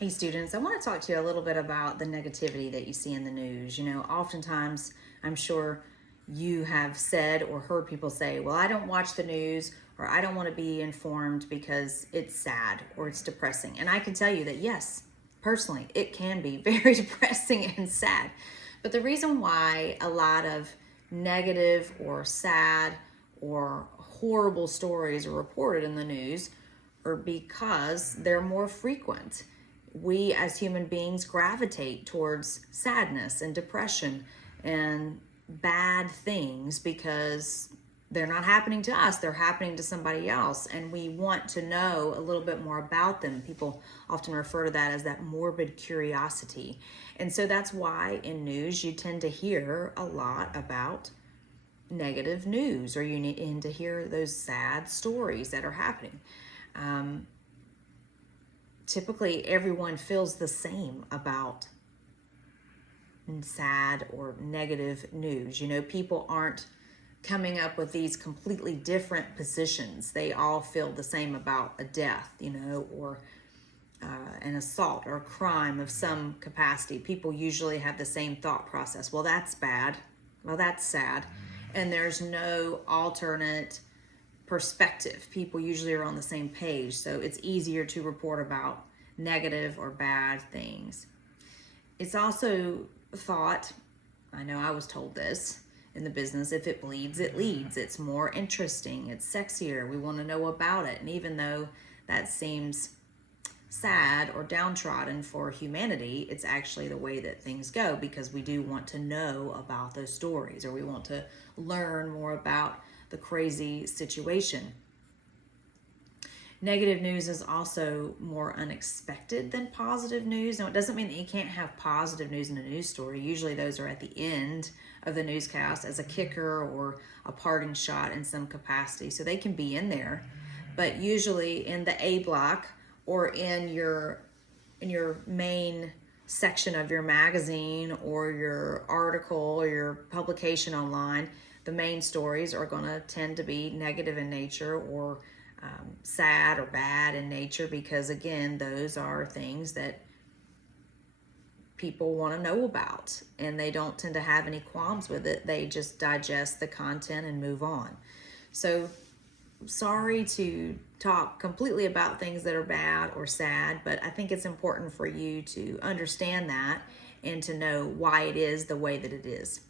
Hey students, I want to talk to you a little bit about the negativity that you see in the news. Oftentimes I'm sure you have said or heard people say, well, I don't watch the news or I don't want to be informed because it's sad or it's depressing. And I can tell you that yes, personally, it can be very depressing and sad. But the reason why a lot of negative or sad or horrible stories are reported in the news are because they're more frequent. We as human beings gravitate towards sadness and depression and bad things because they're not happening to us, they're happening to somebody else, and we want to know a little bit more about them. People often refer to that as that morbid curiosity. And so that's why in news you tend to hear a lot about negative news, or you need to hear those sad stories that are happening. Typically everyone feels the same about sad or negative news. People aren't coming up with these completely different positions. They all feel the same about a death, or an assault or a crime of some capacity. People usually have the same thought process. Well, that's bad. Well, that's sad. And there's no alternate perspective. People usually are on the same page, so it's easier to report about negative or bad things. It's also thought, I know I was told this in the business, if it bleeds, it leads. It's more interesting, it's sexier, we want to know about it. And even though that seems sad or downtrodden for humanity, it's actually the way that things go, because we do want to know about those stories, or we want to learn more about the crazy situation. Negative news is also more unexpected than positive news. Now, it doesn't mean that you can't have positive news in a news story. Usually those are at the end of the newscast as a kicker or a parting shot in some capacity. So they can be in there, but usually in the A block or in your main section of your magazine or your article or your publication online, the main stories are going to tend to be negative in nature or sad or bad in nature, because again, those are things that people want to know about, and they don't tend to have any qualms with it. They just digest the content and move on. So sorry to talk completely about things that are bad or sad, but I think it's important for you to understand that and to know why it is the way that it is.